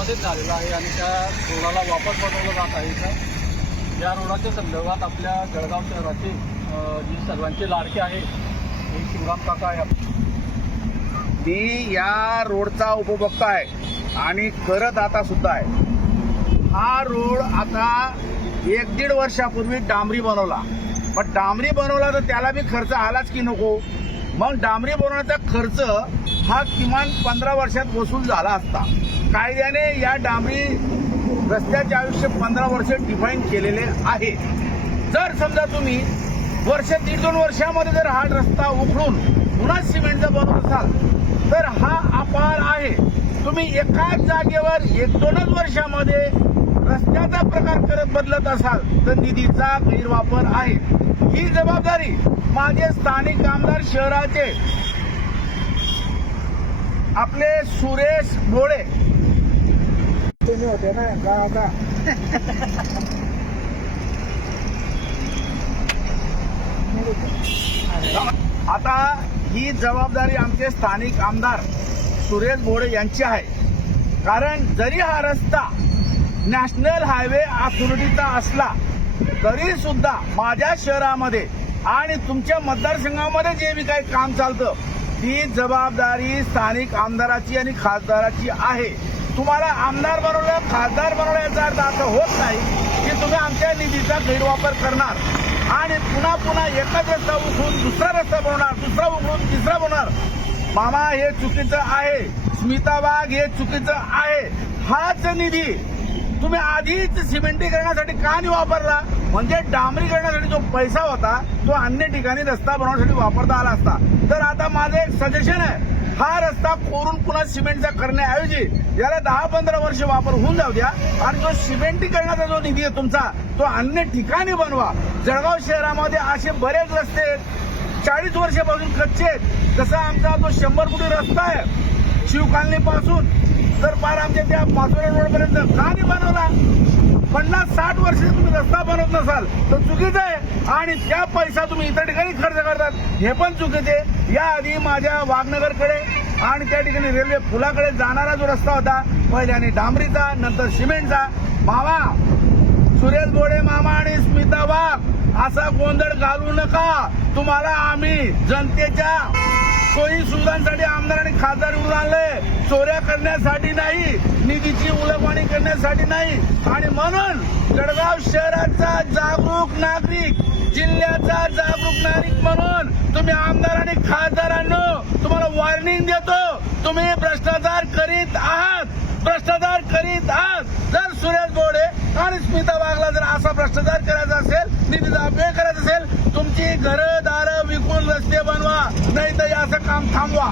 जळगावमध्येच झालेला आहे आणि त्या रोडाला वापस बनवलं जात आहे. तर या रोडाच्या संदर्भात आपल्या जळगाव शहरातील जी सर्वांचे लाडके आहे हे शिवराम काका आहे. मी या रोडचा उपभोक्ता आहे आणि करत आता सुद्धा आहे. हा रोड आता 1-1.5 वर्षापूर्वी डांबरी बनवला, पण डांबरी बनवला तर त्याला बी खर्च आलाच की नको. मग डांबरी बनवण्याचा खर्च हा किमान 15 वर्षात वसूल झाला असता. कायद्याने या डांबरी रस्त्याचे आयुष्य 15 वर्ष डिफाईन केलेले आहे. जर समजा तुम्ही वर्ष 1.5-2 वर्षामध्ये जर हा रस्ता उखडून पुन्हा सिमेंटचा बनवत असाल तर हा अपार आहे. तुम्ही एकाच जागेवर 1-2 वर्षामध्ये रस्त्याचा प्रकार करत बदलत असाल तर निधीचा गैरवापर आहे. ही जबाबदारी माझे स्थानिक आमदार शहराचे आपले सुरेश भोळे तुम्ही होते ना का आता ही जबाबदारी आमचे स्थानिक आमदार सुरेश भोळे यांची आहे. कारण जरी हा रस्ता नॅशनल हायवे अथॉरिटीचा असला तरी सुद्धा माझ्या शहरामध्ये आणि तुमच्या मतदारसंघामध्ये जे बी काही काम चालतं ती जबाबदारी स्थानिक आमदाराची आणि खासदाराची आहे. तुम्हाला आमदार बनवलं, खासदार बनवलं याचा अर्थ असं होत नाही की तुम्ही आमच्या निधीचा गैरवापर करणार आणि पुन्हा पुन्हा एकच रस्ता उघडून दुसरा रस्ता बनवणार, दुसरा उघडून तिसरा बनवणार. मामा हे चुकीचं आहे, स्मिता वाघ हे चुकीचं आहे. हाच निधी तुम्ही आधीच सिमेंटीकरणासाठी का नाही वापरला? म्हणजे डांबरीकरणासाठी जो पैसा होता तो अन्य ठिकाणी रस्ता बनवण्यासाठी वापरता आला असता. तर आता माझं एक सजेशन आहे, हा रस्ता कोरून पुन्हा सिमेंटचा करण्याऐवजी याला 10-15 वर्ष वापर होऊन जाऊ द्या आणि जो सिमेंटीकरणाचा जो निधी आहे तुमचा तो अन्य ठिकाणी बनवा. जळगाव शहरामध्ये असे बरेच रस्ते 40 वर्षापासून कच्चे आहेत. जसा आमचा जो 100 कोटी रस्ता आहे शिवकालनी पासून तर पार आमच्या त्या माथुरा रोडपर्यंत का नाही बनवला? 50-60 वर्ष तुम्ही रस्ता बनवत नसाल तर चुकीचं आहे आणि त्या पैसा तुम्ही इतर ठिकाणी खर्च करतात हे पण चुकीचे. याआधी माझ्या वाघनगरकडे आणि त्या ठिकाणी रेल्वे पुलाकडे जाणारा जो रस्ता होता पहिल्याने डांबरीचा नंतर सिमेंटचा. मामा सुरेश भोळे मामा आणि स्मिता वाघ असा गोंधळ घालू नका. तुम्हाला आम्ही जनतेच्या सोयी सुविधांसाठी आमदार आणि खासदार निवडून आणले, चोऱ्या करण्यासाठी नाही, निधीची उलटवाणी करण्यासाठी नाही. आणि म्हणून जळगाव शहराचा जागरूक नागरिक, जिल्ह्याचा जागरूक नागरिक म्हणून तुम्ही आमदार आणि खासदारांनो तुम्हाला वॉर्निंग देतो, तुम्ही भ्रष्टाचार करीत आहात, भ्रष्टाचार करीत आहात. जर सुरेश भोळे आणि स्मिता वाघला जर असा भ्रष्टाचार करायचा असेल, निधीचा अपव्यय करायचा असेल, तुमची घरं दारं विकून रस्ते बनवा, नाही तर असं काम थांबवा.